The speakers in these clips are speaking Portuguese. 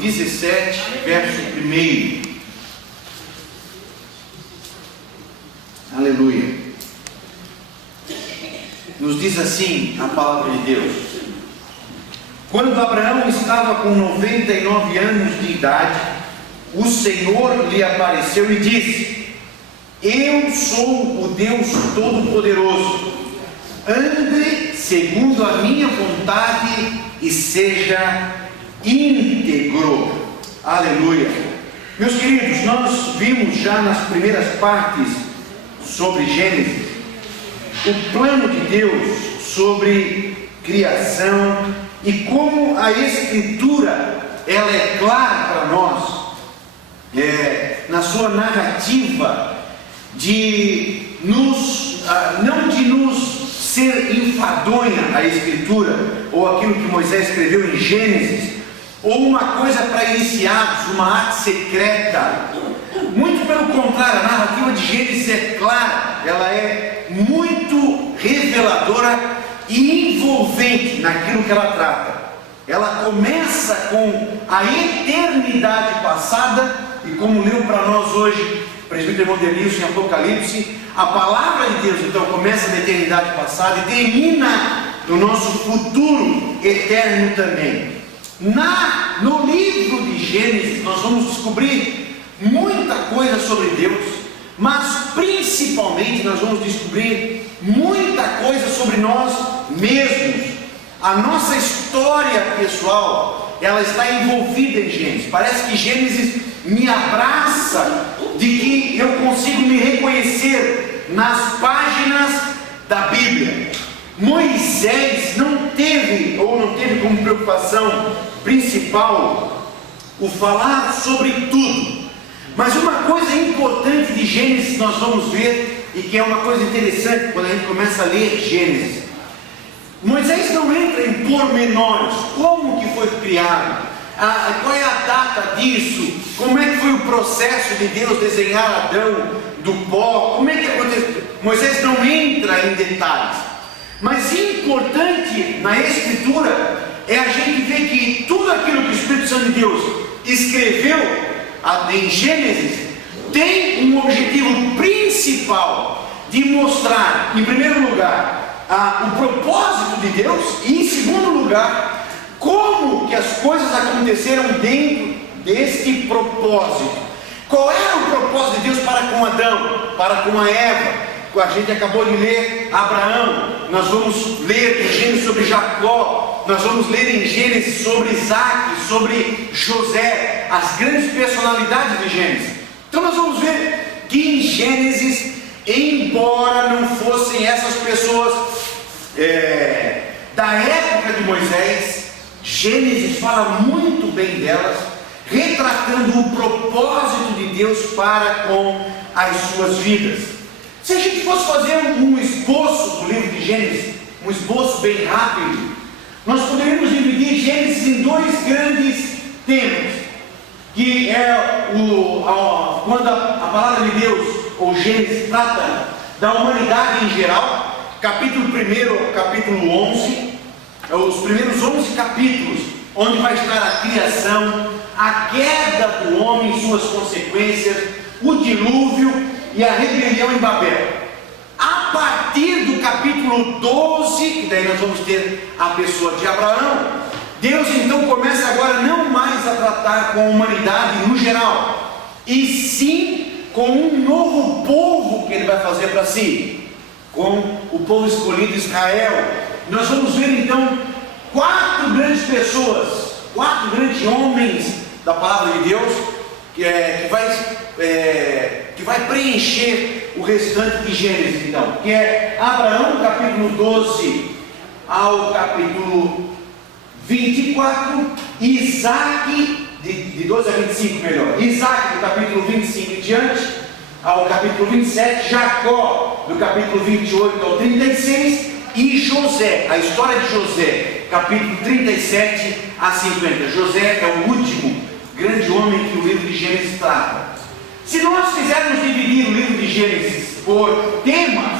17, verso 1. Aleluia. Nos diz assim a palavra de Deus: quando Abraão estava com 99 anos de idade, o Senhor lhe apareceu e disse: eu sou o Deus Todo-Poderoso, ande segundo a minha vontade e seja íntegro. Aleluia. Meus queridos, nós vimos já nas primeiras partes sobre Gênesis o plano de Deus sobre criação e como a Escritura ela é clara para nós, na sua narrativa de nos não de nos ser enfadonha a Escritura ou aquilo que Moisés escreveu em Gênesis, ou uma coisa para iniciados, uma arte secreta. Muito pelo contrário, a narrativa de Gênesis é clara, ela é muito reveladora e envolvente naquilo que ela trata. Ela começa com a eternidade passada, e como leu para nós hoje o presbítero Mondelilson em Apocalipse, a palavra de Deus então começa na eternidade passada e termina no nosso futuro eterno também. No livro de Gênesis nós vamos descobrir muita coisa sobre Deus, mas principalmente nós vamos descobrir muita coisa sobre nós mesmos. A nossa história pessoal, ela está envolvida em Gênesis. Parece que Gênesis me abraça, de que eu consigo me reconhecer nas páginas da Bíblia. Moisés não teve como preocupação principal o falar sobre tudo. Mas uma coisa importante de Gênesis nós vamos ver, e que é uma coisa interessante quando a gente começa a ler Gênesis. Moisés não entra em pormenores, como que foi criado, qual é a data disso, como é que foi o processo de Deus desenhar Adão do pó, como é que aconteceu. Moisés não entra em detalhes, mas importante na Escritura é a gente ver que tudo aquilo que o Espírito Santo de Deus escreveu em Gênesis tem um objetivo principal de mostrar, em primeiro lugar, o propósito de Deus, e em segundo lugar, como que as coisas aconteceram dentro deste propósito. Qual era o propósito de Deus para com Adão, para com a Eva? A gente acabou de ler Abraão, nós vamos ler em Gênesis sobre Jacó, nós vamos ler em Gênesis sobre Isaac, sobre José, as grandes personalidades de Gênesis. Então nós vamos ver que em Gênesis, embora não fossem essas pessoas da época de Moisés, Gênesis fala muito bem delas, retratando o propósito de Deus para com as suas vidas. Se a gente fosse fazer um esboço do livro de Gênesis, um esboço bem rápido, nós poderíamos dividir Gênesis em dois grandes temas, que é quando a palavra de Deus, ou Gênesis, trata da humanidade em geral, capítulo 1 ao capítulo 11, os primeiros 11 capítulos, onde vai estar a criação, a queda do homem e suas consequências, o dilúvio e a rebelião em Babel. A partir do capítulo 12, que daí nós vamos ter a pessoa de Abraão, Deus então começa agora não mais a tratar com a humanidade no geral, e sim com um novo povo que ele vai fazer para si, com o povo escolhido Israel. Nós vamos ver então 4 grandes pessoas, 4 grandes homens da palavra de Deus, que vai preencher o restante de Gênesis, então, que é Abraão, capítulo 12 ao capítulo 24, Isaac, de 12 a 25 melhor, Isaac do capítulo 25 em diante, ao capítulo 27, Jacó do capítulo 28 ao 36, e José, a história de José, capítulo 37 a 50. José é o último grande homem que o livro de Gênesis trata. Se nós quisermos dividir o livro de Gênesis por temas,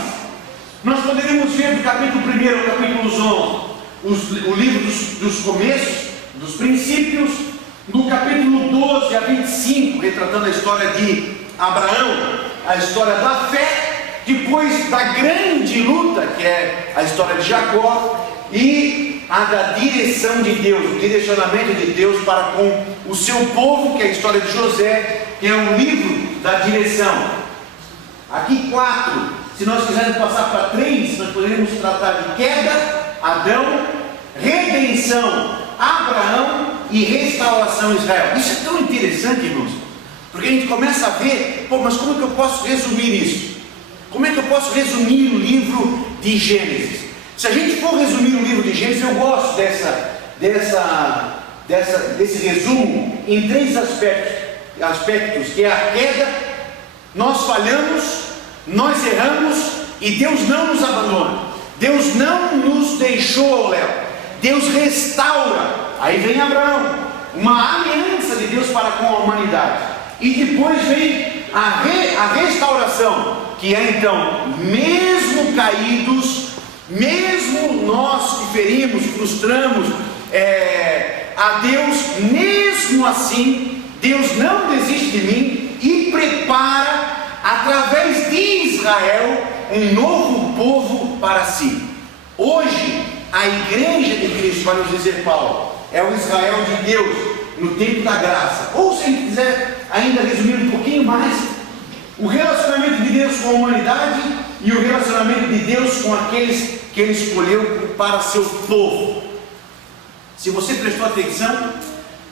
nós poderíamos ver do capítulo 1 ao capítulo 11 o livro dos começos, dos princípios. No capítulo 12 a 25, retratando a história de Abraão, a história da fé, depois da grande luta, que é a história de Jacó, e a da direção de Deus, o direcionamento de Deus para com o seu povo, que é a história de José, que é um livro da direção. Aqui 4, se nós quisermos passar para 3, nós poderíamos tratar de queda, Adão, redenção, Abraão e restauração Israel. Isso é tão interessante, irmãos, porque a gente começa a ver, mas como é que eu posso resumir isso? Como é que eu posso resumir o livro de Gênesis? Se a gente for resumir o livro de Gênesis, eu gosto desse resumo em 3 aspectos, que é a queda, nós falhamos, nós erramos e Deus não nos abandona. Deus não nos deixou ao léu. Deus restaura. Aí vem Abraão, uma aliança de Deus para com a humanidade. E depois vem a restauração, que é então, mesmo caídos, mesmo nós que ferimos, frustramos a Deus, mesmo assim, Deus não desiste de mim e prepara, através de Israel, um novo povo para si. Hoje, a igreja de Cristo, vai nos dizer Paulo, é o Israel de Deus, no tempo da graça. Ou se a gente quiser ainda resumir um pouquinho mais, o relacionamento de Deus com a humanidade e o relacionamento de Deus com aqueles que Ele escolheu para seu povo. Se você prestou atenção,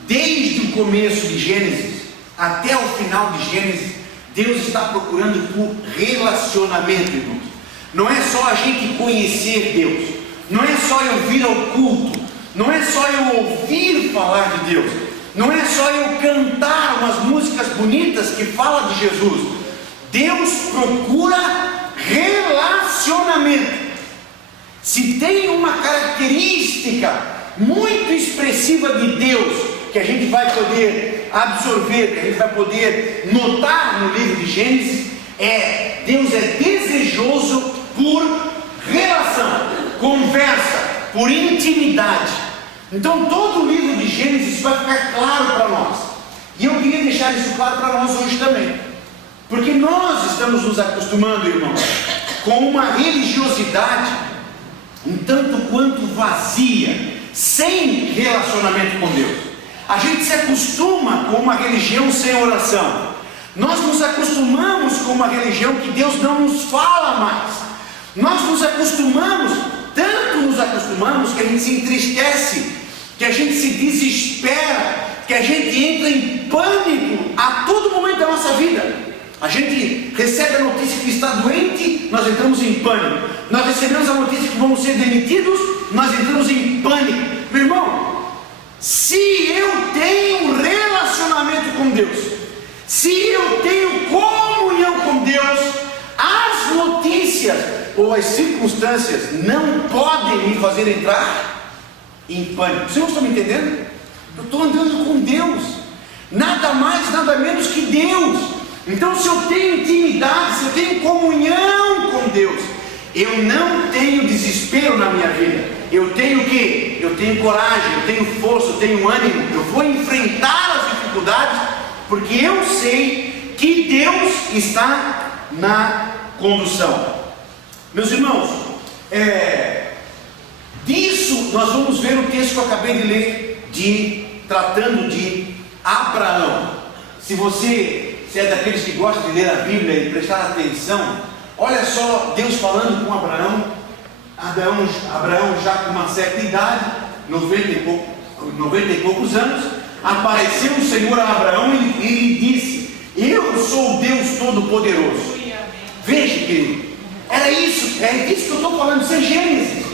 desde o começo de Gênesis até o final de Gênesis, Deus está procurando por relacionamento, irmãos. Não é só a gente conhecer Deus, não é só eu vir ao culto, não é só eu ouvir falar de Deus, não é só eu cantar umas músicas bonitas que falam de Jesus. Deus procura relacionamento. Se tem uma característica muito expressiva de Deus, que a gente vai poder absorver, que a gente vai poder notar no livro de Gênesis, Deus é desejoso por relação, conversa, por intimidade. Então todo o livro de Gênesis vai ficar claro para nós, e eu queria deixar isso claro para nós hoje também, porque nós estamos nos acostumando, irmãos, com uma religiosidade um tanto quanto vazia, sem relacionamento com Deus. A gente se acostuma com uma religião sem oração. Nós nos acostumamos com uma religião que Deus não nos fala mais. Nós nos acostumamos, tanto nos acostumamos, que a gente se entristece, que a gente se desespera, que a gente entra em pânico a todo momento da nossa vida. A gente recebe a notícia que está doente, nós entramos em pânico. Nós recebemos a notícia que vamos ser demitidos, nós entramos em pânico. Meu irmão, se eu tenho relacionamento com Deus, se eu tenho comunhão com Deus, as notícias ou as circunstâncias não podem me fazer entrar em pânico. Vocês estão me entendendo? Eu estou andando com Deus, nada mais, nada menos que Deus. Então, se eu tenho intimidade, se eu tenho comunhão com Deus, eu não tenho desespero na minha vida. Eu tenho o quê? Eu tenho coragem, eu tenho força, eu tenho ânimo. Eu vou enfrentar as dificuldades, porque eu sei que Deus está na condução. Meus irmãos, disso nós vamos ver o texto que eu acabei de ler, tratando de Abraão. Se é daqueles que gostam de ler a Bíblia e prestar atenção, olha só Deus falando com Abraão. Abraão já com uma certa idade, 90 e poucos anos, apareceu o Senhor a Abraão e lhe disse: eu sou o Deus Todo-Poderoso. Veja, querido, é disso que eu estou falando. Isso é Gênesis.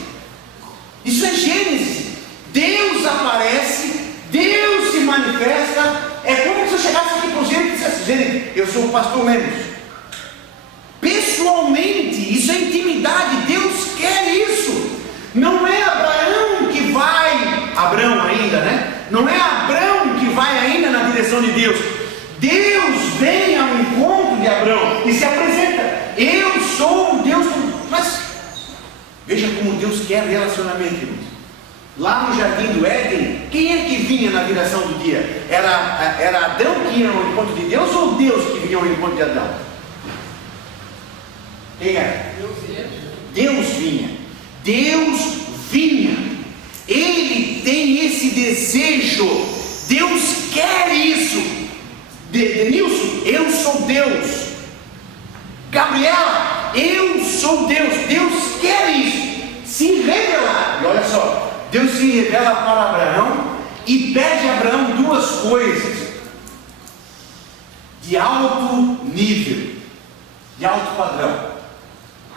Isso é Gênesis. Deus aparece, Deus se manifesta. É como se eu chegasse aqui para o Gênesis e dissesse: Gênesis, eu sou o pastor Lemos. Pessoalmente, isso é intimidade. Deus quer isso. Não é Abraão que vai, Abraão ainda, né? Não é Abraão que vai ainda na direção de Deus. Deus vem ao encontro de Abraão e se apresenta: eu sou o Deus. Mas veja como Deus quer relacionamento, irmãos. Lá no jardim do Éden, quem é que vinha na viração do dia? Era Adão que ia ao encontro de Deus ou Deus que vinha ao encontro de Adão? Quem era? Deus vinha. Deus vinha. Ele tem esse desejo. Deus quer isso. Denilson, eu sou Deus. Gabriela, eu sou Deus. Deus quer isso. Se revelar. E olha só. Deus se revela para Abraão e pede a Abraão duas coisas de alto nível, de alto padrão.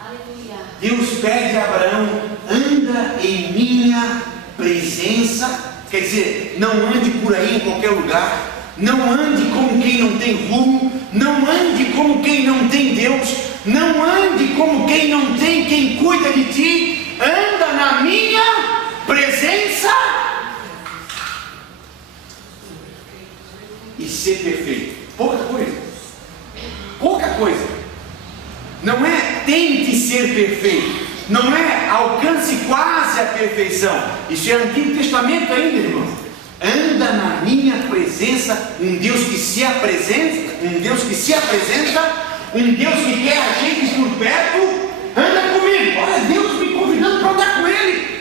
Aleluia. Deus pede a Abraão: anda em minha presença. Quer dizer, não ande por aí em qualquer lugar, não ande como quem não tem rumo, não ande como quem não tem Deus, não ande como quem não tem quem cuida de ti. Anda na minha presença e ser perfeito. Pouca coisa. Pouca coisa. Não é tente ser perfeito. Não é alcance quase a perfeição. Isso é Antigo Testamento ainda, irmão. Anda na minha presença. Um Deus que se apresenta. Um Deus que se apresenta. Um Deus que quer a gente por perto. Anda comigo. Olha, Deus me convidando para andar com Ele.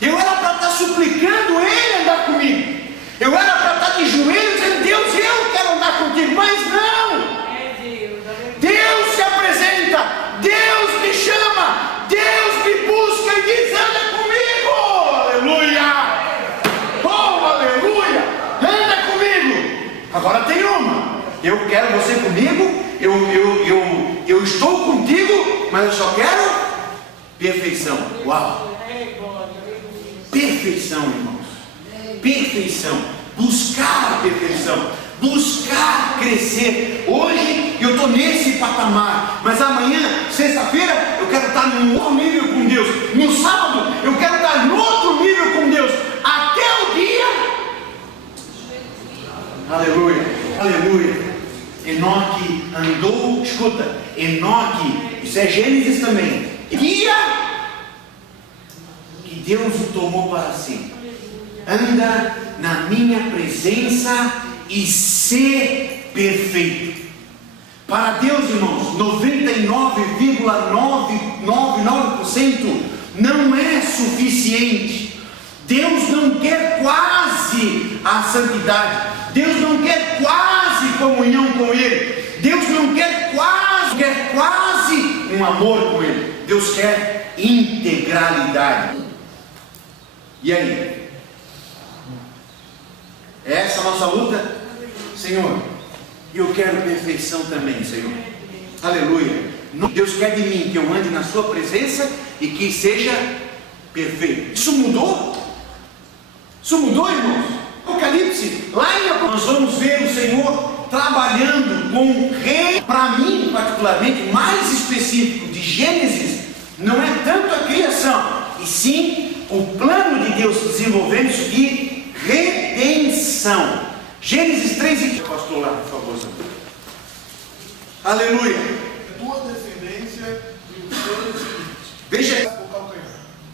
Eu era para estar suplicando Ele andar comigo. Eu era para estar de joelhos dizendo: Deus, eu quero andar contigo. Mas não. Deus se apresenta. Deus me chama. Deus me busca e diz: anda comigo. Aleluia. Oh, aleluia. Anda comigo. Agora tem uma. Eu quero você comigo. Eu estou contigo. Mas eu só quero perfeição. Uau. Perfeição, irmãos. Perfeição. Buscar a perfeição. Buscar crescer. Hoje eu estou nesse patamar, mas amanhã, sexta-feira, eu quero estar num outro nível com Deus. No sábado, eu quero estar no outro nível com Deus. Até o dia. Aleluia. Aleluia. Enoque andou, escuta, Enoque, isso é Gênesis também. Dia que Deus o tomou para si. Anda na minha presença e ser perfeito. Para Deus, irmãos, 99,999% não é suficiente. Deus não quer quase a santidade. Deus não quer quase comunhão com Ele. Deus não quer quase um amor com Ele. Deus quer integralidade. E aí? É essa a nossa luta? Senhor, eu quero perfeição também, Senhor. Aleluia. Deus quer de mim que eu ande na sua presença e que seja perfeito. Isso mudou? Isso mudou, irmãos? Apocalipse, lá em Apocalipse, nós vamos ver o Senhor trabalhando com rei. Para mim, particularmente, mais específico de Gênesis, não é tanto a criação, e sim o plano de Deus desenvolvendo isso de redenção. Gênesis 3 e 15. Pastor lá, por favor. Aleluia. Tua descendência e o seu descendente. Veja,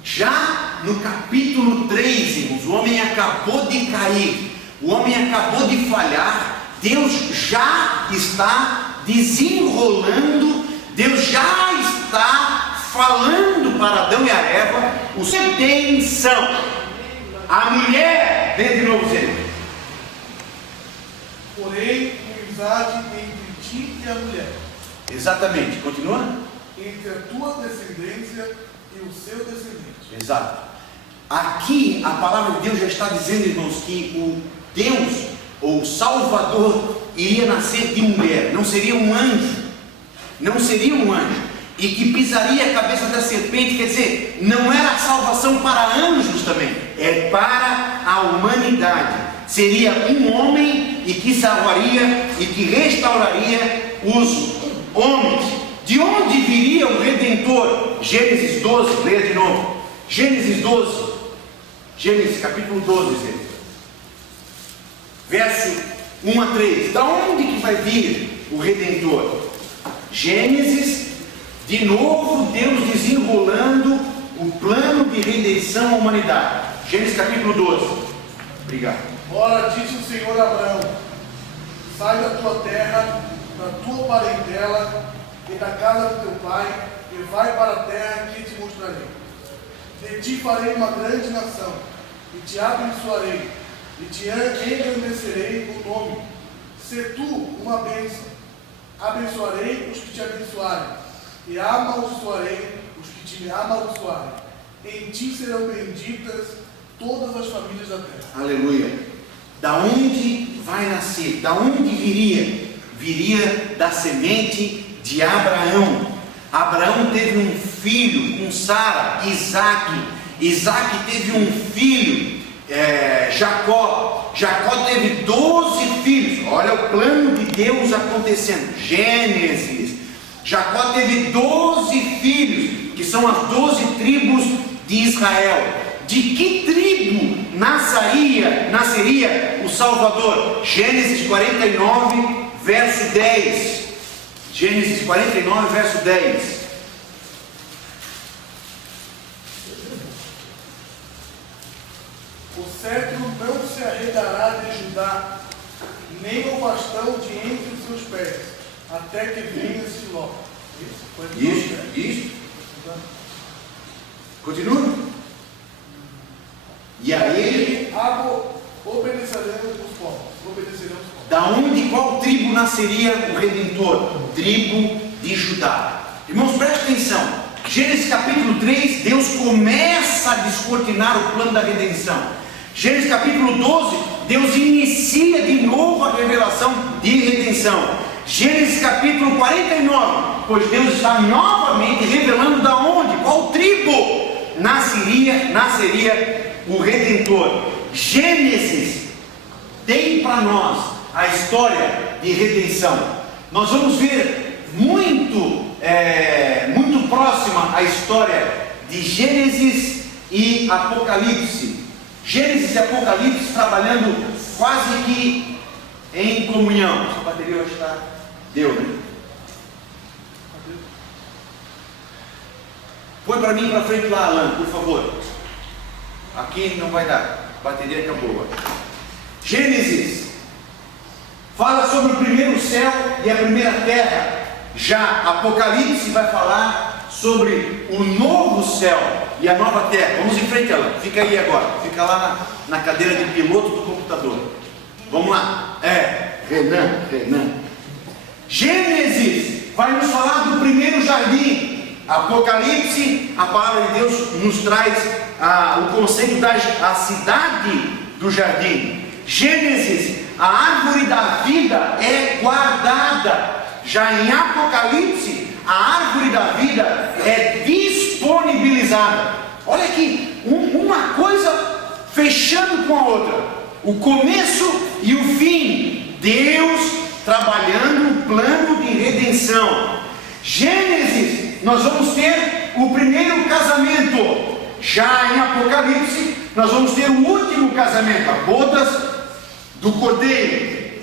já no capítulo 3, irmãos, o homem acabou de cair, o homem acabou de falhar. Deus já está desenrolando, Deus já está falando para Adão e a Eva o redenção. A mulher, vem de novo dizendo: porém, inimizade entre ti e a mulher. Exatamente, continua. Entre a tua descendência e o seu descendente. Exato. Aqui a palavra de Deus já está dizendo, irmãos, que o Deus, ou Salvador, iria nascer de mulher, não seria um anjo, não seria um anjo, e que pisaria a cabeça da serpente. Quer dizer, não era a salvação para anjos também, é para a humanidade. Seria um homem e que salvaria e que restauraria os homens. De onde viria o Redentor? Gênesis 12, leia de novo. Gênesis 12, Gênesis capítulo 12, verso 1 a 3. Da onde que vai vir o Redentor? Gênesis, de novo Deus desenrolando o plano de redenção à humanidade. Gênesis capítulo 12. Obrigado. Ora, disse o Senhor a Abraão: sai da tua terra, da tua parentela e da casa do teu pai, e vai para a terra que te mostrarei. De ti farei uma grande nação, e te abençoarei, e te engrandecerei o nome. Se tu uma bênção, abençoarei os que te abençoarem, e amaldiçoarei os que te amaldiçoarem. Em ti serão benditas todas as famílias da terra. Aleluia. Da onde vai nascer? Da onde viria? Viria da semente de Abraão. Abraão teve um filho com Sara, Isaac. Isaac teve um filho, Jacó. Jacó teve 12 filhos. Olha o plano de Deus acontecendo. Gênesis. Jacó teve 12 filhos, que são as 12 tribos de Israel. De que tribo nasceria o Salvador? Gênesis 49, verso 10. Gênesis 49, verso 10. O cetro não se arredará de Judá, nem o bastão de entre os seus pés, até que venha Siló. Isso. Continua. E a ele obedeceremos os povos. Da onde, qual tribo nasceria o Redentor? Tribo de Judá. Irmãos, preste atenção. Gênesis capítulo 3, Deus começa a descortinar o plano da redenção. Gênesis capítulo 12, Deus inicia de novo a revelação de redenção. Gênesis capítulo 49, pois Deus está novamente revelando da onde, qual tribo nasceria o Redentor. Gênesis tem para nós a história de redenção. Nós vamos ver muito próxima a história de Gênesis e Apocalipse. Gênesis e Apocalipse trabalhando quase que em comunhão. Essa bateria hoje está... Deu, né? Põe para mim para frente lá, Alan, por favor. Aqui não vai dar. A bateria acabou. Gênesis fala sobre o primeiro céu e a primeira terra. Já Apocalipse vai falar sobre o novo céu e a nova terra. Vamos em frente, Alan. Fica aí agora. Fica lá na cadeira de piloto do computador. Vamos lá. Renan. Gênesis vai nos falar do primeiro jardim. Apocalipse, a palavra de Deus nos traz o conceito da cidade do jardim. Gênesis, a árvore da vida é guardada. Já em Apocalipse, a árvore da vida é disponibilizada. Olha aqui, uma coisa fechando com a outra. O começo e o fim. Deus trabalhando o plano de redenção. Gênesis, nós vamos ter o primeiro casamento. Já em Apocalipse, nós vamos ter o último casamento, as bodas do Cordeiro.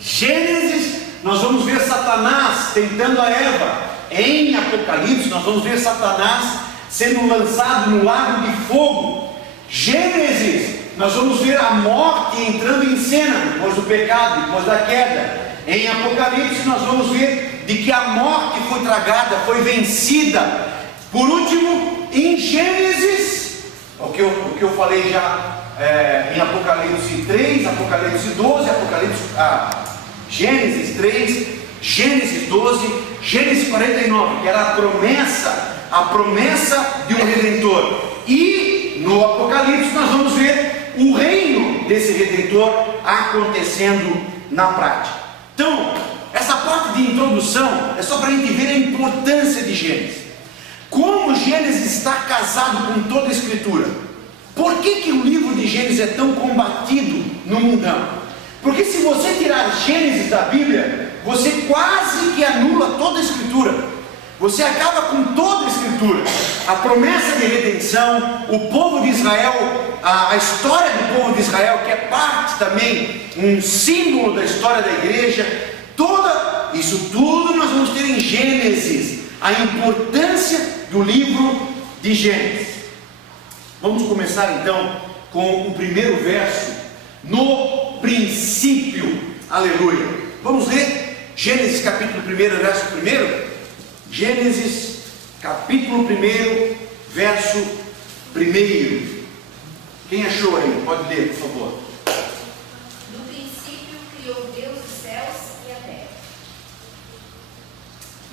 Gênesis, nós vamos ver Satanás tentando a Eva. Em Apocalipse, nós vamos ver Satanás sendo lançado no lago de fogo. Gênesis, nós vamos ver a morte entrando em cena depois do pecado, depois da queda. Em Apocalipse, nós vamos ver de que a morte foi tragada, foi vencida. Por último, em Gênesis, o que eu falei já em Apocalipse 3, Apocalipse 12, Gênesis 3, Gênesis 12, Gênesis 49, que era a promessa de um Redentor. E no Apocalipse nós vamos ver o reino desse Redentor acontecendo na prática. Então, essa parte de introdução é só para a gente ver a importância de Gênesis. Como Gênesis está casado com toda a Escritura. Por que o livro de Gênesis é tão combatido no mundão? Porque se você tirar Gênesis da Bíblia, você quase que anula toda a Escritura. Você acaba com toda a Escritura. A promessa de redenção, o povo de Israel, a história do povo de Israel, que é parte também, um símbolo da história da igreja, isso tudo nós vamos ter em Gênesis. A importância do livro de Gênesis. Vamos começar então com o primeiro verso, no princípio, aleluia. Vamos ler Gênesis capítulo 1, verso 1? Gênesis capítulo 1, verso 1. Quem achou aí? Pode ler, por favor. No princípio criou Deus os céus e a terra.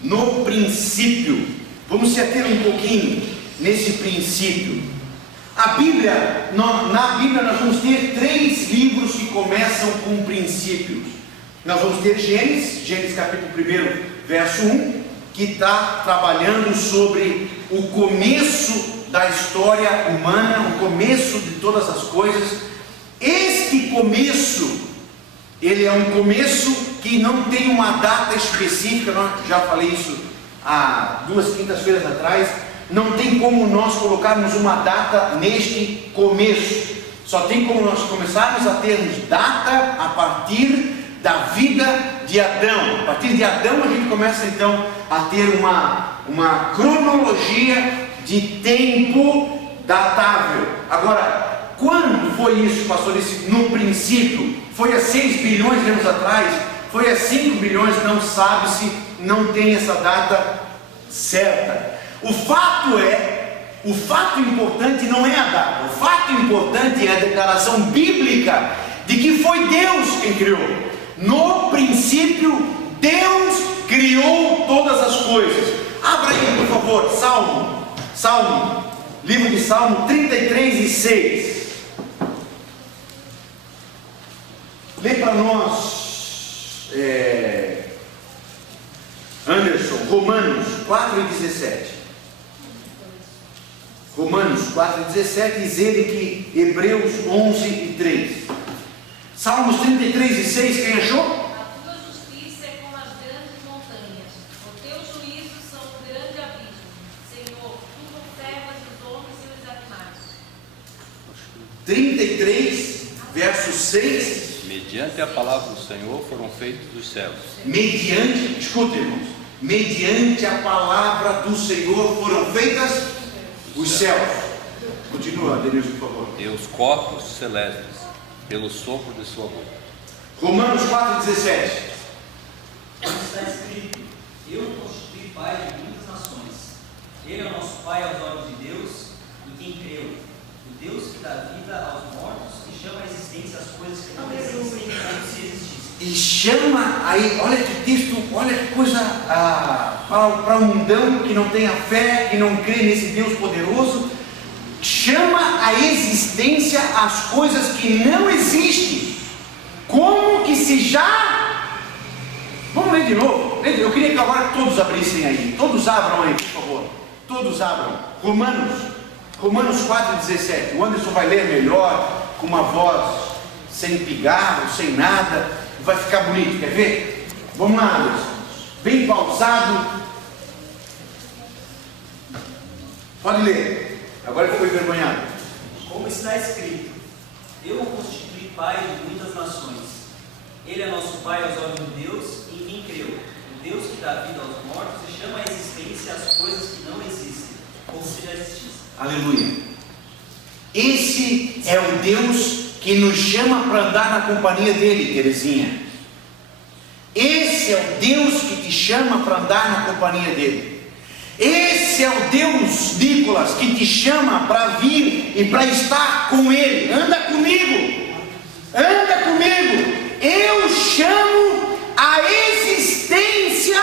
No princípio, vamos se ater um pouquinho nesse princípio. A Bíblia, na Bíblia nós vamos ter 3 livros que começam com princípios. Nós vamos ter Gênesis capítulo 1, verso 1, que está trabalhando sobre o começo da história humana, o começo de todas as coisas. Este começo, ele é um começo que não tem uma data específica. Eu já falei isso há 2 quintas-feiras atrás. Não tem como nós colocarmos uma data neste começo. Só tem como nós começarmos a termos data a partir da vida de Adão. A partir de Adão a gente começa então a ter uma cronologia de tempo datável. Agora, quando foi isso, pastor? No princípio? Foi há 6 bilhões de anos atrás? Foi há 5 bilhões? Não sabe-se, não tem essa data certa. O fato importante não é a data. O fato importante é a declaração bíblica de que foi Deus quem criou. No princípio, Deus criou todas as coisas. Abra aí, por favor, Salmo, livro de Salmo 33:6. Lê para nós, Anderson, Romanos 4:17. Romanos 4:17 diz ele que Hebreus 11:3. Salmos 33:6, quem achou? A tua justiça é como as grandes montanhas, os teus juízos são um grande abismo. Senhor, tu conservas os homens e os animais. 33, verso 6. Mediante a palavra do Senhor foram feitos os céus. Escuta, irmãos, mediante a palavra do Senhor foram feitas os céus. Continua, Denilson, por favor. E os corpos celestes, pelo sopro de sua boca. Romanos 4:17. Está escrito: eu o constituí pai de muitas nações. Ele é o nosso pai aos olhos de Deus, em quem creu. O Deus que dá vida aos mortos e chama à existência as coisas que não existem como se existissem. E chama aí, olha que texto, olha que coisa para o mundão que não tem a fé, que não crê nesse Deus poderoso. Chama à existência as coisas que não existem, como que se já. Vamos ler de novo. Eu queria que agora todos abrissem aí, todos abram aí, por favor, todos abram. Romanos 4:17. O Anderson vai ler melhor, com uma voz sem pigarro, sem nada, vai ficar bonito, quer ver? Vamos lá, Anderson, bem pausado. Pode ler. Agora ele foi envergonhado. Como está escrito: eu o constituí pai de muitas nações. Ele é nosso pai aos olhos de Deus, em quem creu. O Deus que dá vida aos mortos e chama à existência as coisas que não existem, como se já existissem. Aleluia. Esse é o Deus que nos chama para andar na companhia dele, Terezinha. Esse é o Deus que te chama para andar na companhia dele. Esse é o Deus, Nicolas, que te chama para vir e para estar com ele. Anda comigo, anda comigo. Eu chamo a existência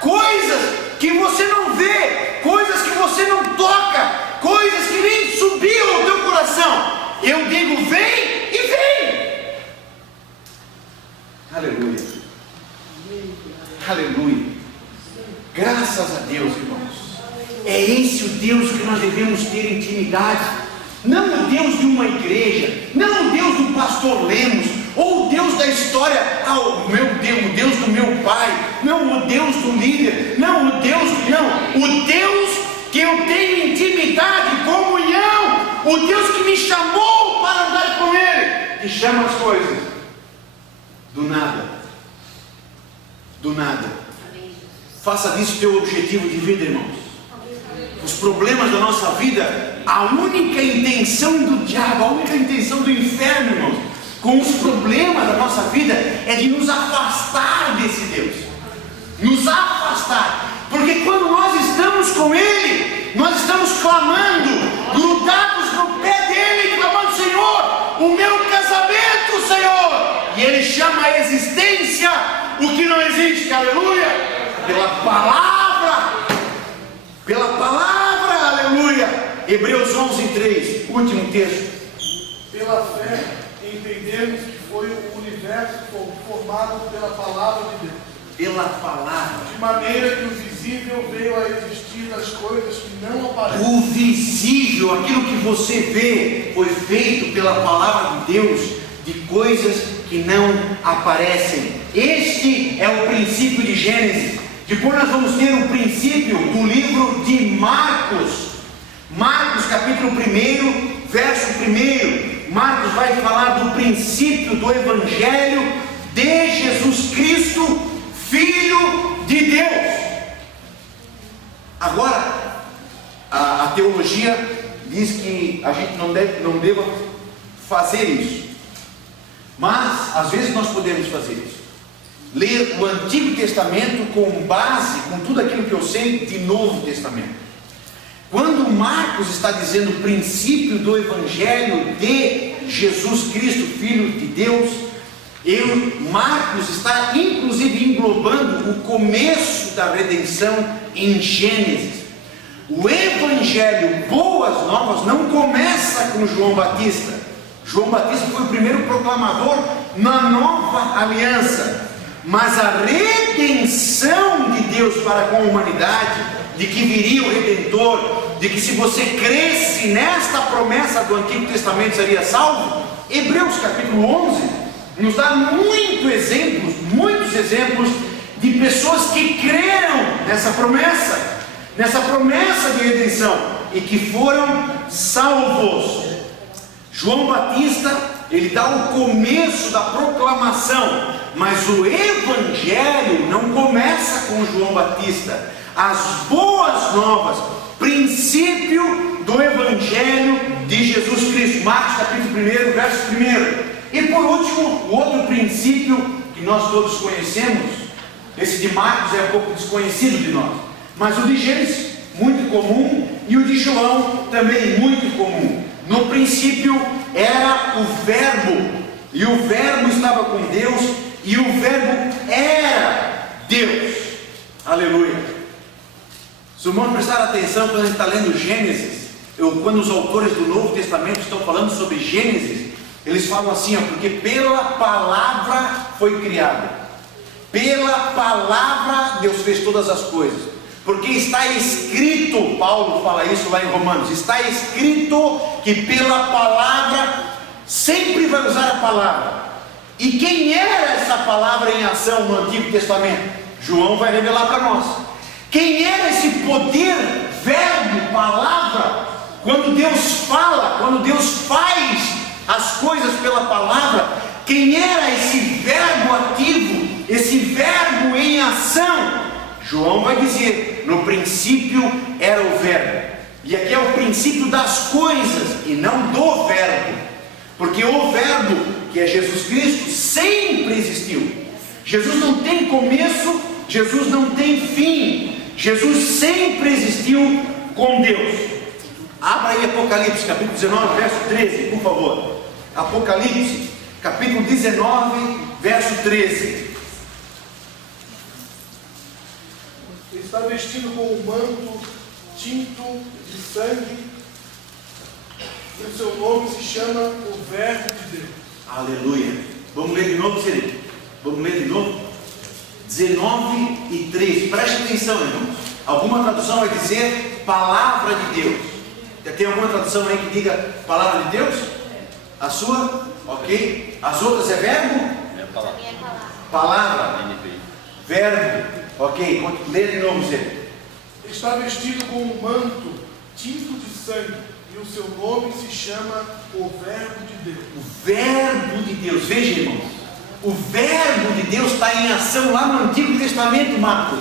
coisas que você não vê, coisas que você não toca, coisas que nem subiam ao teu coração. Eu digo: vem e vem. Aleluia, aleluia. Graças a Deus, irmãos. É esse o Deus que nós devemos ter intimidade. Não o Deus de uma igreja, não o Deus do pastor Lemos, ou o Deus da história, o Deus do meu pai, não o Deus do líder, não o Deus que eu tenho intimidade, comunhão, o Deus que me chamou para andar com ele, que chama as coisas do nada, do nada. Faça disso teu objetivo de vida, irmãos. Os problemas da nossa vida A única intenção do diabo, a única intenção do inferno, irmãos, com os problemas da nossa vida, é de nos afastar desse Deus. Nos afastar. Porque quando nós estamos com Ele, nós estamos clamando, grudados no pé dEle, clamando: Senhor, o meu casamento, Senhor. E Ele chama a existência o que não existe, aleluia. Pela palavra, aleluia. Hebreus 11:3, último texto. Pela fé, entendemos que foi o universo formado pela palavra de Deus. Pela palavra. De maneira que o visível veio a existir das coisas que não aparecem. O visível, aquilo que você vê, foi feito pela palavra de Deus, de coisas que não aparecem. Este é o princípio de Gênesis. Depois nós vamos ter o princípio do livro de Marcos. Marcos capítulo 1, verso 1. Marcos vai falar do princípio do Evangelho de Jesus Cristo, Filho de Deus. Agora, a teologia diz que a gente não deva fazer isso. Mas, às vezes nós podemos fazer isso. Ler o Antigo Testamento com base, com tudo aquilo que eu sei de Novo Testamento. Quando Marcos está dizendo o princípio do Evangelho de Jesus Cristo, Filho de Deus, Marcos está inclusive englobando o começo da redenção em Gênesis. O Evangelho, boas novas, não começa com João Batista. João Batista foi o primeiro proclamador na nova aliança. Mas a redenção de Deus para com a humanidade, de que viria o Redentor, de que se você cresce nesta promessa do Antigo Testamento seria salvo, Hebreus capítulo 11 nos dá muitos exemplos de pessoas que creram nessa promessa de redenção e que foram salvos. João Batista, ele dá o começo da proclamação, mas o Evangelho não começa com João Batista. As boas novas, princípio do Evangelho de Jesus Cristo, Marcos capítulo 1, verso 1. E por último, o outro princípio que nós todos conhecemos, esse de Marcos é um pouco desconhecido de nós, mas o de Gênesis, muito comum, e o de João, também muito comum. No princípio era o Verbo, e o Verbo estava com Deus, e o Verbo era Deus. Aleluia. Se o irmão prestar atenção quando a gente está lendo Gênesis, quando os autores do Novo Testamento estão falando sobre Gênesis, eles falam assim, porque pela palavra foi criado. Pela palavra Deus fez todas as coisas. Porque está escrito, Paulo fala isso lá em Romanos, está escrito que pela palavra, sempre vai usar a palavra. E quem era essa palavra em ação no Antigo Testamento? João vai revelar para nós. Quem era esse poder, verbo, palavra? Quando Deus fala, quando Deus faz as coisas pela palavra, quem era esse verbo ativo, esse verbo em ação? João vai dizer, no princípio era o verbo. E aqui é o princípio das coisas e não do verbo. Porque o verbo, que é Jesus Cristo, sempre existiu. Jesus não tem começo, Jesus não tem fim. Jesus sempre existiu com Deus. Abra aí Apocalipse, capítulo 19, verso 13, por favor. Apocalipse, capítulo 19, verso 13. Está vestido com um manto tinto de sangue, e o seu nome se chama o Verbo de Deus. Aleluia. Vamos ler de novo, Siri? Vamos ler de novo? 19 e 13. Preste atenção, irmãos. Alguma tradução vai dizer palavra de Deus. Tem alguma tradução aí que diga palavra de Deus? A sua? Ok. As outras é verbo? É a palavra. Palavra. Verbo. Ok, lê de novo, Zé. Está vestido com um manto tinto de sangue, e o seu nome se chama o Verbo de Deus. O Verbo de Deus, veja, irmãos. O Verbo de Deus está em ação lá no Antigo Testamento, Marcos.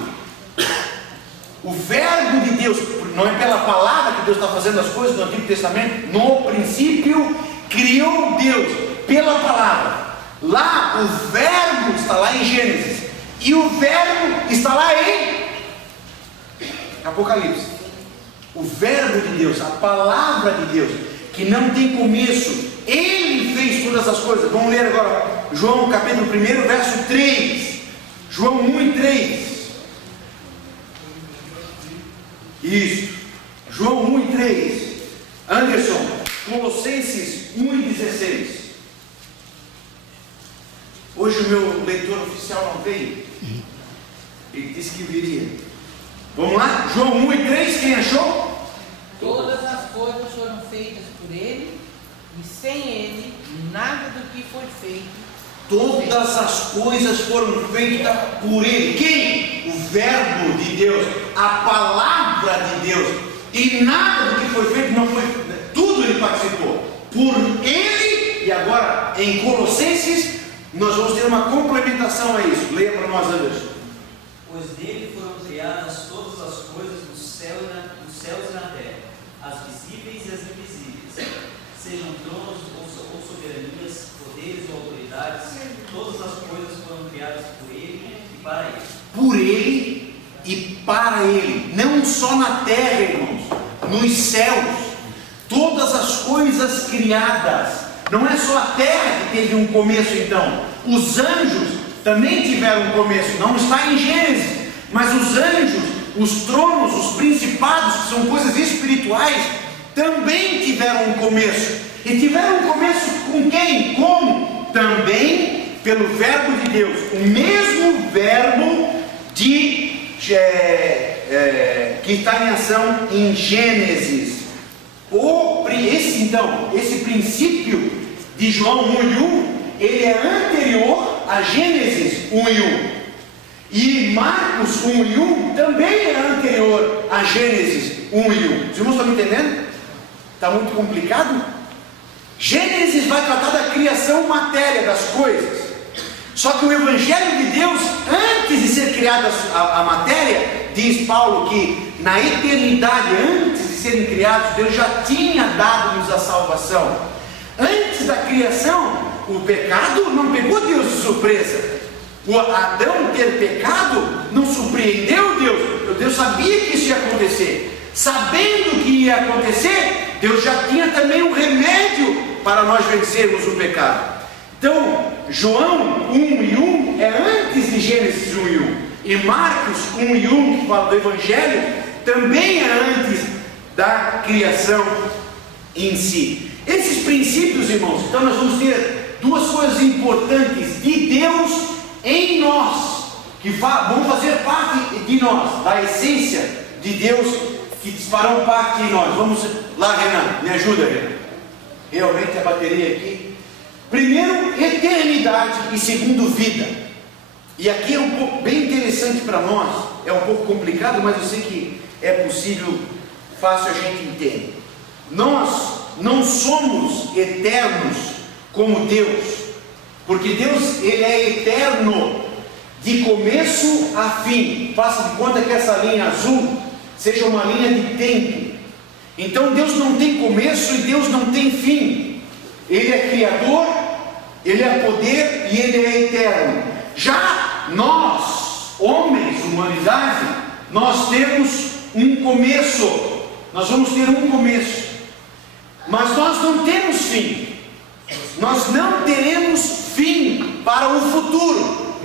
O Verbo de Deus, não é pela palavra que Deus está fazendo as coisas no Antigo Testamento. No princípio criou Deus pela palavra. Lá o verbo está lá em Gênesis, e o verbo está lá em Apocalipse. O verbo de Deus, a palavra de Deus, que não tem começo, Ele fez todas as coisas. Vamos ler agora João capítulo 1, verso 3. João 1:3. Isso, João 1:3. Anderson, Colossenses 1:16. Hoje o meu leitor oficial não veio. Ele disse que viria. Vamos lá? João 1:3, quem achou? Todas as coisas foram feitas por Ele, e sem Ele, nada do que foi feito. Todas as coisas foram feitas por Ele. Quem? O verbo de Deus, a palavra de Deus. E nada do que foi feito não foi. Tudo Ele participou. Por Ele. E agora em Colossenses nós vamos ter uma complementação a isso. Leia para nós, Anderson. Pois dele foram criadas todas as coisas nos céus e na terra, as visíveis e as invisíveis, sejam tronos ou soberanias, poderes ou autoridades, todas as coisas foram criadas por Ele e para Ele. Por Ele e para Ele, não só na terra, irmãos, nos céus, todas as coisas criadas. Não é só a terra que teve um começo, então. Os anjos também tiveram um começo, não está em Gênesis, mas os anjos, os tronos, os principados, que são coisas espirituais, também tiveram um começo. E tiveram um começo com quem? Como? Também pelo verbo de Deus, o mesmo verbo que está em ação em Gênesis. Esse princípio de João 1:1, ele é anterior a Gênesis 1:1. E Marcos 1:1 também é anterior a Gênesis 1:1. Os irmãos estão me entendendo? Está muito complicado? Gênesis vai tratar da criação matéria das coisas. Só que o Evangelho de Deus, antes de ser criada a matéria, diz Paulo que na eternidade, antes de serem criados, Deus já tinha dado-nos a salvação. Antes da criação, o pecado não pegou Deus de surpresa. O Adão ter pecado não surpreendeu Deus. Deus sabia que isso ia acontecer. Sabendo que ia acontecer, Deus já tinha também um remédio para nós vencermos o pecado. Então, João 1:1 é antes de Gênesis 1:1. E Marcos 1:1, que fala do Evangelho, também é antes da criação em si. Esses princípios, irmãos, então nós vamos ter duas coisas importantes de Deus em nós, que vão fazer parte de nós, da essência de Deus, que farão parte em nós. Vamos lá, Renan, me ajuda, Renan. Realmente a bateria aqui. Primeiro, eternidade, e segundo, vida. E aqui é um pouco bem interessante para nós, é um pouco complicado, mas eu sei que é possível, fácil a gente entender. Nós não somos eternos como Deus, porque Deus, Ele é eterno, de começo a fim. Faça de conta que essa linha azul seja uma linha de tempo. Então Deus não tem começo e Deus não tem fim. Ele é Criador, Ele é poder e Ele é eterno. Já nós, homens, humanidade, nós temos um começo. Nós vamos ter um começo, mas nós não temos fim. Nós não teremos fim para o futuro.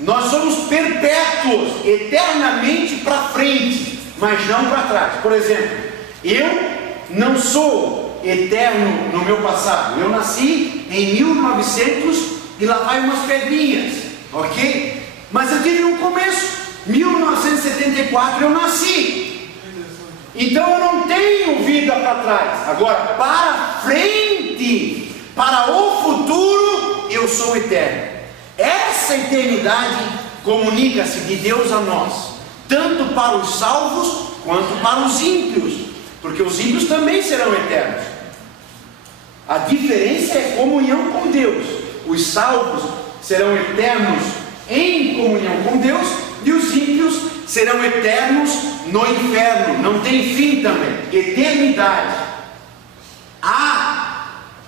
Nós somos perpétuos, eternamente para frente, mas não para trás. Por exemplo, eu não sou eterno no meu passado. Eu nasci em 1900 e lá vai umas pedrinhas, ok? Mas eu tive um começo. 1974 eu nasci. Então eu não tenho vida para trás. Agora, para frente, para o futuro, eu sou eterno. Essa eternidade comunica-se de Deus a nós, tanto para os salvos quanto para os ímpios, porque os ímpios também serão eternos. A diferença é comunhão com Deus. Os salvos serão eternos em comunhão com Deus, e os ímpios serão eternos no inferno, não tem fim também, eternidade.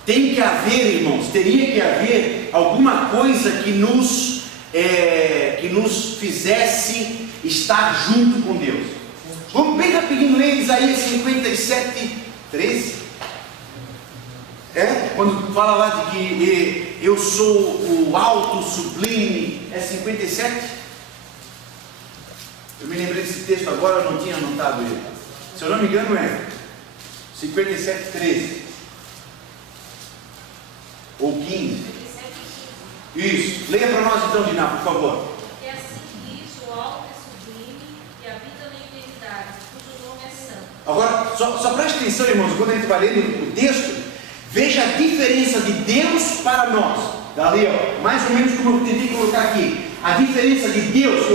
Tem que haver, irmãos, teria que haver alguma coisa que nos fizesse estar junto com Deus. Vamos bem rapidinho ler Isaías 57, 13. Quando fala lá de que eu sou o alto, sublime, é 57? Eu me lembrei desse texto agora, eu não tinha anotado ele. Se eu não me engano é 57, 13. Ou 15. Isso. Leia para nós então, Diná, por favor. É assim que diz o alto é sublime e habita na eternidade, cujo nome é santo. Agora, só preste atenção, irmãos, quando a gente vai lendo o texto, veja a diferença de Deus para nós. Ali, ó, mais ou menos como eu tentei colocar aqui. A diferença de Deus,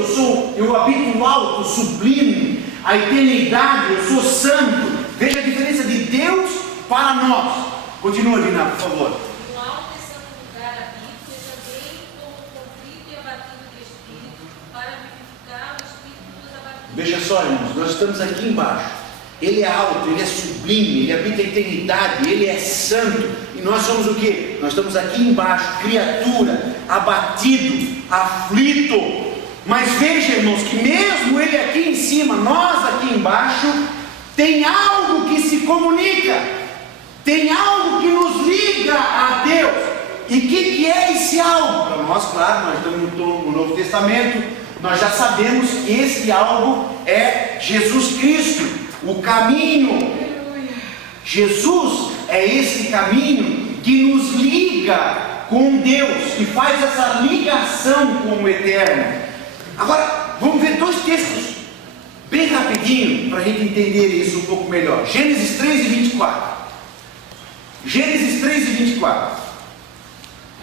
eu habito no alto, sublime, a eternidade, eu sou santo. Veja a diferença de Deus para nós. Continua, Diná, por favor. No alto e santo lugar habito, e também como contrito e abatido de espírito, para vivificar o espírito dos abatidos. Veja só, irmãos, nós estamos aqui embaixo. Ele é alto, ele é sublime, ele habita a eternidade, ele é santo. E nós somos o quê? Nós estamos aqui embaixo, criatura, abatido, aflito. Mas veja, irmãos, que mesmo ele aqui em cima, nós aqui embaixo, tem algo que se comunica, tem algo que nos liga a Deus. E o que é esse algo? Para nós, claro, nós estamos no Novo Testamento, nós já sabemos que esse algo é Jesus Cristo. O caminho, Jesus é esse caminho que nos liga com Deus, que faz essa ligação com o Eterno. Agora, vamos ver dois textos, bem rapidinho, para a gente entender isso um pouco melhor. Gênesis 3 e 24. Gênesis 3 e 24.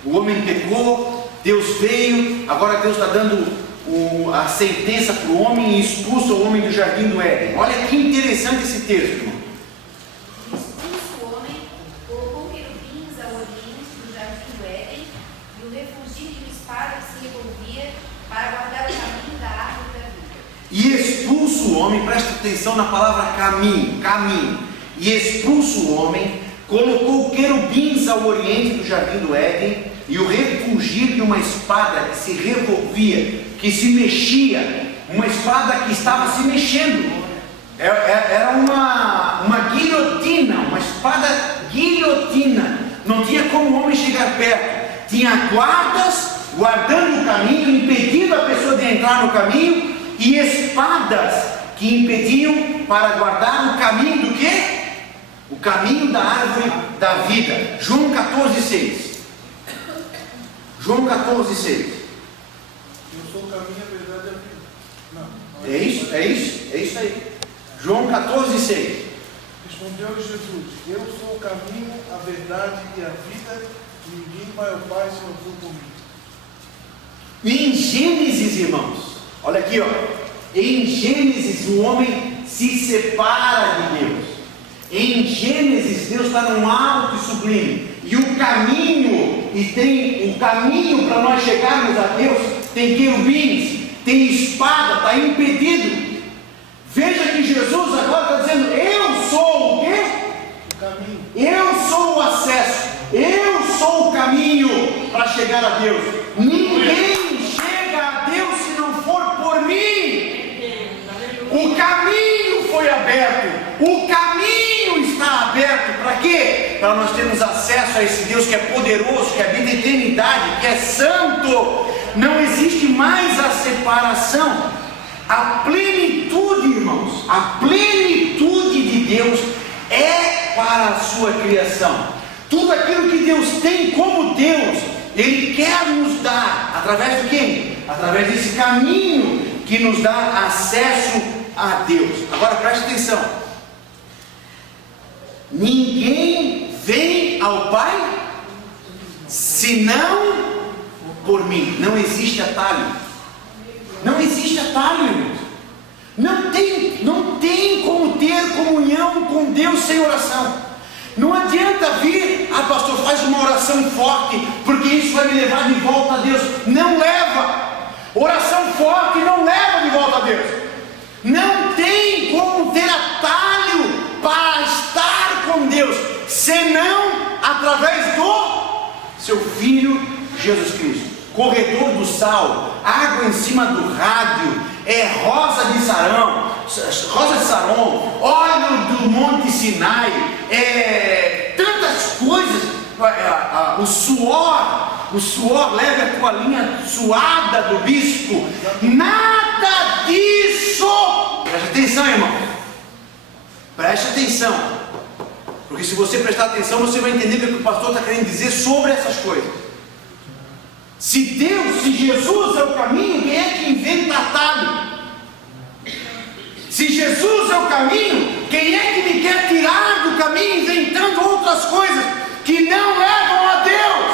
O homem pecou, Deus veio, agora Deus está dando a sentença para o homem e expulsa o homem do jardim do Éden. Olha que interessante esse texto, irmão. Expulsa o homem, colocou querubins ao oriente do jardim do Éden e o refugio de uma espada que se revolvia para guardar o caminho da árvore da vida. E expulsa o homem, presta atenção na palavra caminho. E expulsa o homem, colocou querubins ao oriente do jardim do Éden e o refugir de uma espada que se revolvia, que se mexia, uma espada que estava se mexendo. Era uma guilhotina, uma espada guilhotina. Não tinha como o homem chegar perto. Tinha guardas guardando o caminho, impedindo a pessoa de entrar no caminho, e espadas que impediam para guardar o caminho do quê? O caminho da árvore da vida. João 14,6. João 14,6. Eu sou o caminho, a verdade e a vida. Não. É isso aí. João 14,6. Respondeu-lhe Jesus: Eu sou o caminho, a verdade e a vida. Ninguém vai ao Pai se não for comigo. Em Gênesis, irmãos, olha aqui, ó. Em Gênesis, o homem se separa de Deus. Em Gênesis, Deus está num alto e sublime. E o caminho, tem o caminho para nós chegarmos a Deus, tem querubins, tem espada, está impedido. Veja que Jesus agora está dizendo: eu sou o quê? O caminho. Eu sou o acesso, eu sou o caminho para chegar a Deus. Ninguém chega a Deus se não for por mim. O caminho foi aberto, o caminho está aberto. Para quê? Para nós termos acesso a esse Deus que é poderoso, que habita a eternidade, que é santo. Não existe mais a separação. A plenitude, irmãos, a plenitude de Deus é para a sua criação. Tudo aquilo que Deus tem como Deus, Ele quer nos dar. Através de quem? Através desse caminho que nos dá acesso a Deus. Agora preste atenção. Ninguém vem ao Pai senão por mim. Não existe atalho. Não existe atalho, irmãos. Não tem como ter comunhão com Deus sem oração. Não adianta vir: pastor, faz uma oração forte, porque isso vai me levar de volta a Deus. Não leva. Oração forte não leva de volta a Deus. Não tem senão através do seu Filho Jesus Cristo. Corredor do sal, água em cima do rádio, rosa de Saron, óleo do Monte Sinai, tantas coisas, o suor leva a tua linha suada do bispo, nada disso. Preste atenção, irmão, preste atenção, porque se você prestar atenção, você vai entender o que o pastor está querendo dizer sobre essas coisas. Se Jesus é o caminho, quem é que inventa atalho? Se Jesus é o caminho, quem é que me quer tirar do caminho inventando outras coisas que não levam a Deus?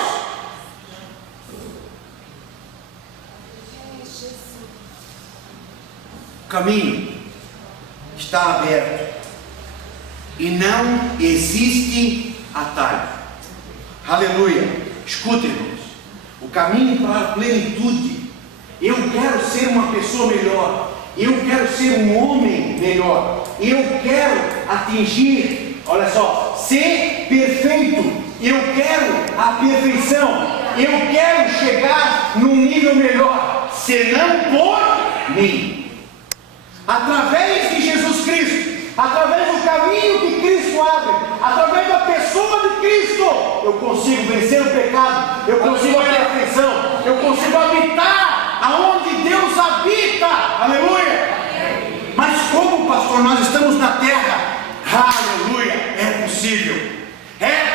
O caminho está aberto e não existe atalho. Aleluia. Escuta, irmãos. O caminho para a plenitude. Eu quero ser uma pessoa melhor. Eu quero ser um homem melhor. Eu quero atingir, olha só, ser perfeito. Eu quero a perfeição. Eu quero chegar num nível melhor, senão por mim. Através de Jesus Cristo, através do caminho que Cristo abre, através da pessoa de Cristo, eu consigo vencer o pecado, eu consigo a perfeição, eu consigo habitar aonde Deus habita. Aleluia! Mas como, pastor, nós estamos na terra, aleluia, é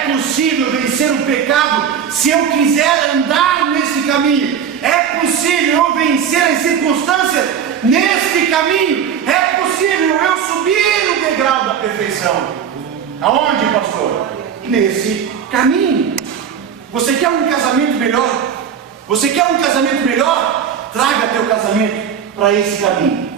possível vencer o pecado se eu quiser andar nesse caminho. É possível eu vencer as circunstâncias neste caminho. É possível eu subir o degrau da perfeição. Aonde, pastor? Nesse caminho. Você quer um casamento melhor? Você quer um casamento melhor? Traga teu casamento para esse caminho.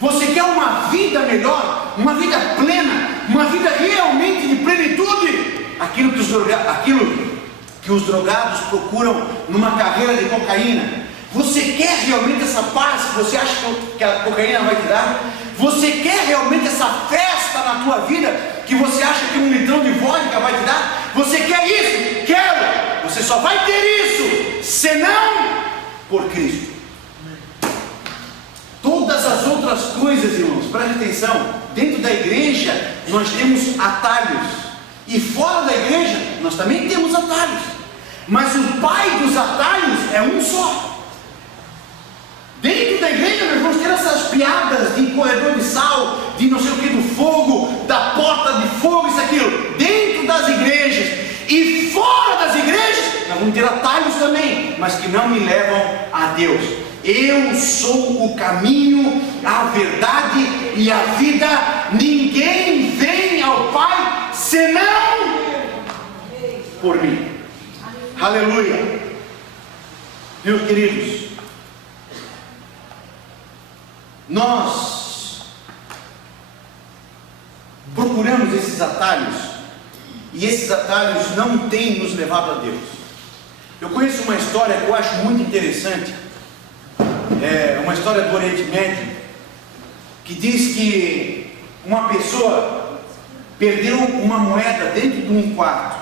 Você quer uma vida melhor? Uma vida plena? Uma vida realmente de plenitude? Aquilo que os drogados procuram numa carreira de cocaína. Você quer realmente essa paz que você acha que a cocaína vai te dar? Você quer realmente essa festa na tua vida que você acha que um litrão de vodka vai te dar? Você quer isso? Quero! Você só vai ter isso senão por Cristo. Todas as outras coisas, irmãos, preste atenção, dentro da igreja nós temos atalhos, e fora da igreja nós também temos atalhos, mas o pai dos atalhos é um só. Dentro da igreja nós vamos ter essas piadas de corredor de sal, de não sei o que, do fogo, da porta de fogo, isso, aquilo. Dentro das igrejas e fora das igrejas nós vamos ter atalhos também, mas que não me levam a Deus. Eu sou o caminho, a verdade e a vida. Ninguém vem ao Pai senão por mim. Aleluia. Meus queridos, nós procuramos esses atalhos e esses atalhos não têm nos levado a Deus. Eu conheço uma história que eu acho muito interessante. É uma história do Oriente Médio, que diz que uma pessoa perdeu uma moeda dentro de um quarto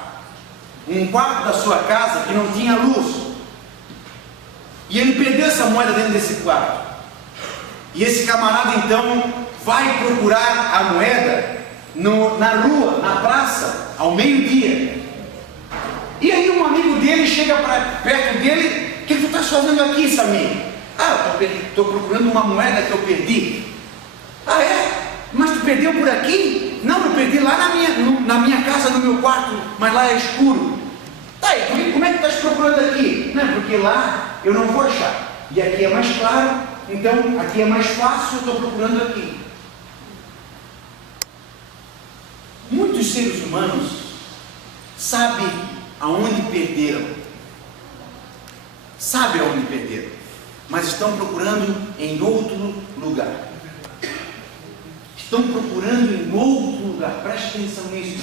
da sua casa que não tinha luz, e ele perdeu essa moeda dentro desse quarto, e esse camarada então vai procurar a moeda na rua, na praça, ao meio-dia, e aí um amigo dele chega perto dele: o que tu estás fazendo aqui, Samir? Estou procurando uma moeda que eu perdi. Ah, é? Mas tu perdeu por aqui? Não, eu perdi lá na minha casa, no meu quarto, mas lá é escuro. Tá, e como é que tu estás procurando aqui? Não, porque lá eu não vou achar, e aqui é mais claro, então aqui é mais fácil, eu estou procurando aqui. Muitos seres humanos sabem aonde perderam, mas estão procurando em outro lugar. Preste atenção nisso.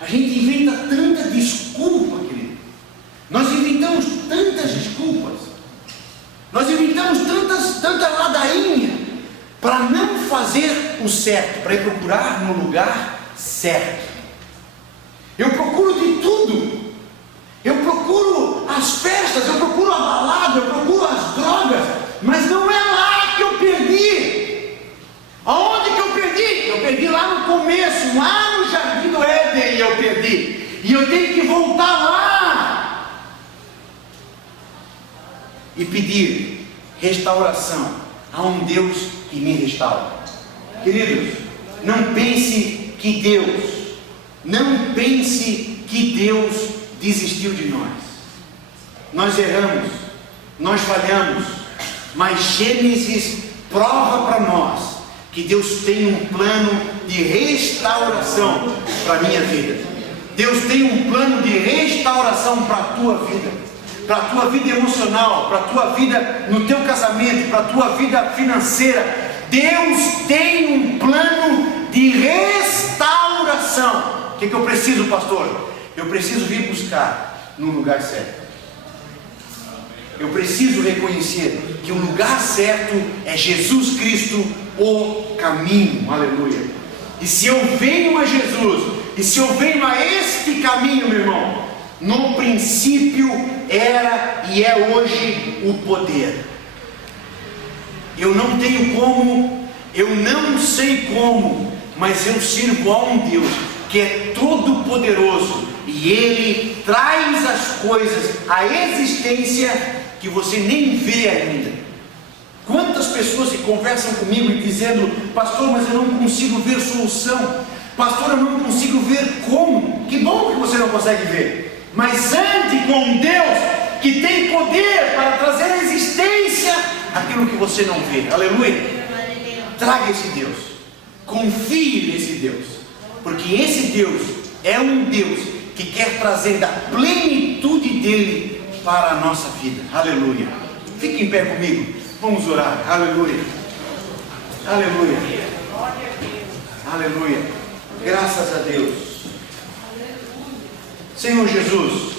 A gente inventa tanta desculpa, querido. Nós inventamos tantas desculpas. Nós inventamos tanta ladainha para não fazer o certo, para ir procurar no lugar certo. Eu procuro de tudo. Eu procuro as festas, eu procuro a balada, eu procuro as drogas, mas não é lá que eu perdi. Aonde que eu perdi? Eu perdi lá no começo, lá no Jardim do Éden eu perdi. E eu tenho que voltar lá e pedir restauração a um Deus que me restaura. Queridos, não pense que Deus desistiu de nós. Nós erramos, nós falhamos, mas Gênesis prova para nós que Deus tem um plano de restauração para a minha vida. Deus tem um plano de restauração para a tua vida, para a tua vida emocional, para a tua vida no teu casamento, para a tua vida financeira. Deus tem um plano de restauração. O que eu preciso, pastor? Eu preciso vir buscar no lugar certo. Eu preciso reconhecer que o lugar certo é Jesus Cristo, o caminho. Aleluia. E se eu venho a Jesus, e se eu venho a este caminho, meu irmão, no princípio era e é hoje o poder. Eu não tenho como, eu não sei como, mas eu sirvo a um Deus que é todo poderoso, e Ele traz as coisas à existência que você nem vê ainda. Quantas pessoas que conversam comigo e dizendo: pastor, mas eu não consigo ver solução, pastor, eu não consigo ver como. Que bom que você não consegue ver, mas ande com Deus que tem poder para trazer à existência aquilo que você não vê. Aleluia. Traga esse Deus, confie nesse Deus, porque esse Deus é um Deus que quer trazer da plenitude dele para a nossa vida. Aleluia. Fique em pé comigo, vamos orar. Aleluia, aleluia, aleluia. Graças a Deus. Senhor Jesus,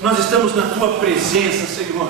nós estamos na tua presença, Senhor.